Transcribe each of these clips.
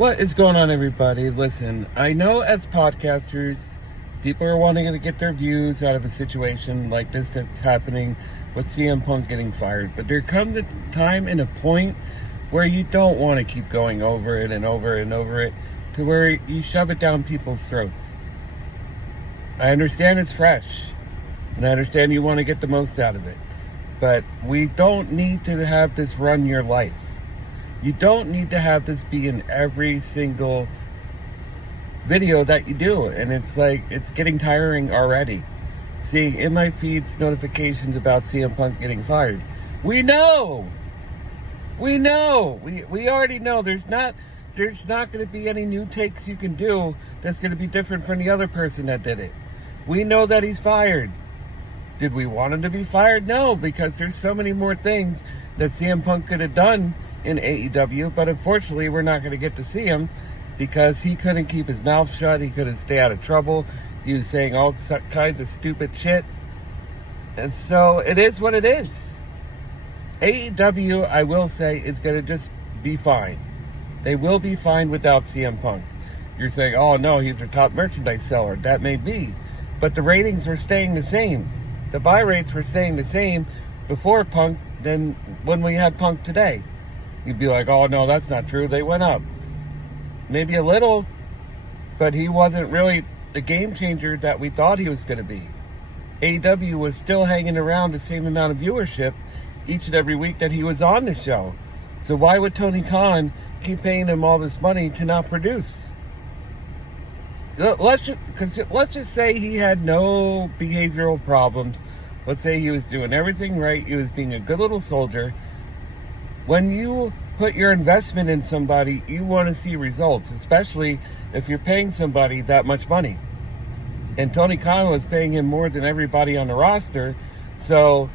What is going on, everybody? Listen, I know as podcasters, people are wanting to get their views out of a situation like this that's happening with CM Punk getting fired. But there comes a time and a point where you don't want to keep going over it and over and over it to where you shove it down people's throats. I understand it's fresh, and I understand you want to get the most out of it. But we don't need to have this run your life. You don't need to have this be in every single video that you do. And it's like, it's getting tiring already. Seeing in my feeds notifications about CM Punk getting fired. We know. We already know there's not going to be any new takes you can do that's going to be different from the other person that did it. We know that he's fired. Did we want him to be fired? No, because there's so many more things that CM Punk could have done in AEW, but unfortunately we're not going to get to see him because he couldn't keep his mouth shut. He couldn't stay out of trouble. He was saying all kinds of stupid shit. And so it is what it is. AEW, I will say, is going to just be fine. They will be fine without CM Punk. You're saying, oh no, he's their top merchandise seller. That may be. But the ratings were staying the same. The buy rates were staying the same before Punk than when we had Punk today. You'd be like, oh no, that's not true. They went up. Maybe a little, but he wasn't really the game changer that we thought he was going to be. AEW was still hanging around the same amount of viewership each and every week that he was on the show. So why would Tony Khan keep paying him all this money to not produce? Let's just say he had no behavioral problems. Let's say he was doing everything right. He was being a good little soldier. When you put your investment in somebody, you want to see results, especially if you're paying somebody that much money. And Tony Khan was paying him more than everybody on the roster. So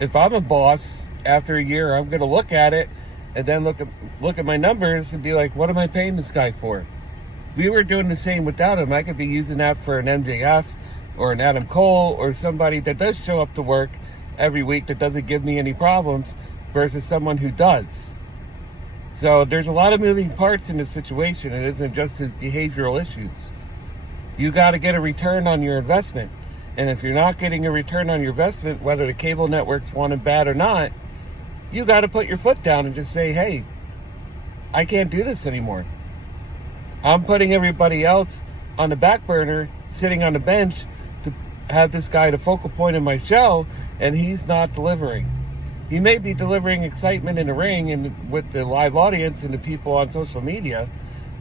if I'm a boss, after a year, I'm going to look at it and then look at my numbers and be like, what am I paying this guy for? We were doing the same without him. I could be using that for an MJF or an Adam Cole or somebody that does show up to work every week that doesn't give me any problems versus someone who does. So there's a lot of moving parts in this situation. It isn't just his behavioral issues. You got to get a return on your investment. And if you're not getting a return on your investment, whether the cable networks want it bad or not, you got to put your foot down and just say, hey, I can't do this anymore. I'm putting everybody else on the back burner, sitting on the bench to have this guy the focal point of my show, and he's not delivering. He may be delivering excitement in the ring and with the live audience and the people on social media,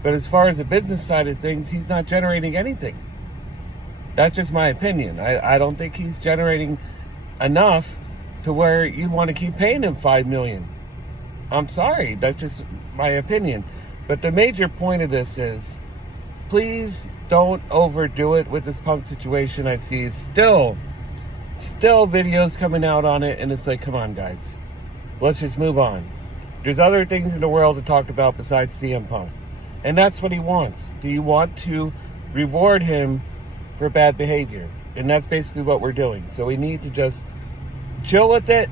but as far as the business side of things, he's not generating anything. That's just my opinion. I don't think he's generating enough to where you want to keep paying him $5 million. I'm sorry, that's just my opinion. But the major point of this is, please don't overdo it with this Punk situation. I see still videos coming out on it, and it's like, come on, guys. Let's just move on. There's other things in the world to talk about besides CM Punk. And that's what he wants. Do you want to reward him for bad behavior? And that's basically what we're doing. So we need to just chill with it.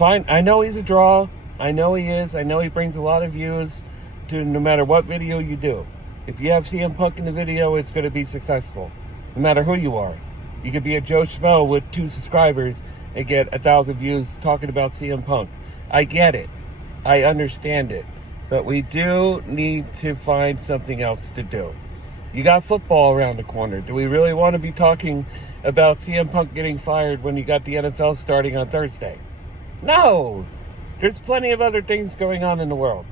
I know he's a draw. I know he is. I know he brings a lot of views to no matter what video you do. If you have CM Punk in the video, it's going to be successful. No matter who you are. You could be a Joe Schmo with 2 subscribers and get 1,000 views talking about CM Punk. I get it. I understand it. But we do need to find something else to do. You got football around the corner. Do we really want to be talking about CM Punk getting fired when you got the NFL starting on Thursday? No! There's plenty of other things going on in the world.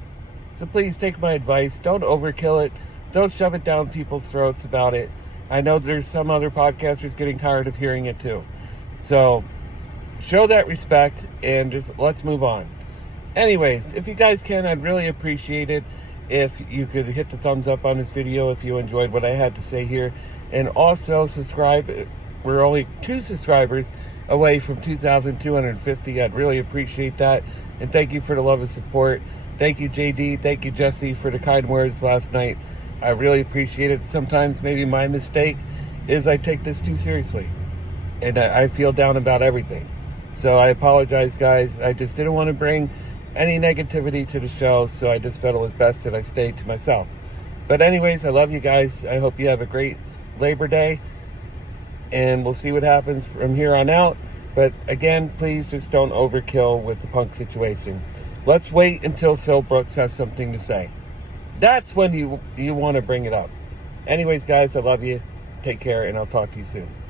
So please take my advice. Don't overkill it. Don't shove it down people's throats about it. I know there's some other podcasters getting tired of hearing it too. So show that respect and just let's move on. Anyways, if you guys can, I'd really appreciate it if you could hit the thumbs up on this video if you enjoyed what I had to say here. And also subscribe. We're only 2 subscribers away from 2,250. I'd really appreciate that. And thank you for the love and support. Thank you, JD. Thank you, Jesse, for the kind words last night. I really appreciate it. Sometimes maybe my mistake is I take this too seriously. And I feel down about everything. So I apologize, guys. I just didn't want to bring any negativity to the show, so I just felt it was best that I stayed to myself. But anyways, I love you guys. I hope you have a great Labor Day, and we'll see what happens from here on out. But again, please just don't overkill with the Punk situation. Let's wait until Phil Brooks has something to say. That's when you want to bring it up. Anyways, guys, I love you. Take care, and I'll talk to you soon.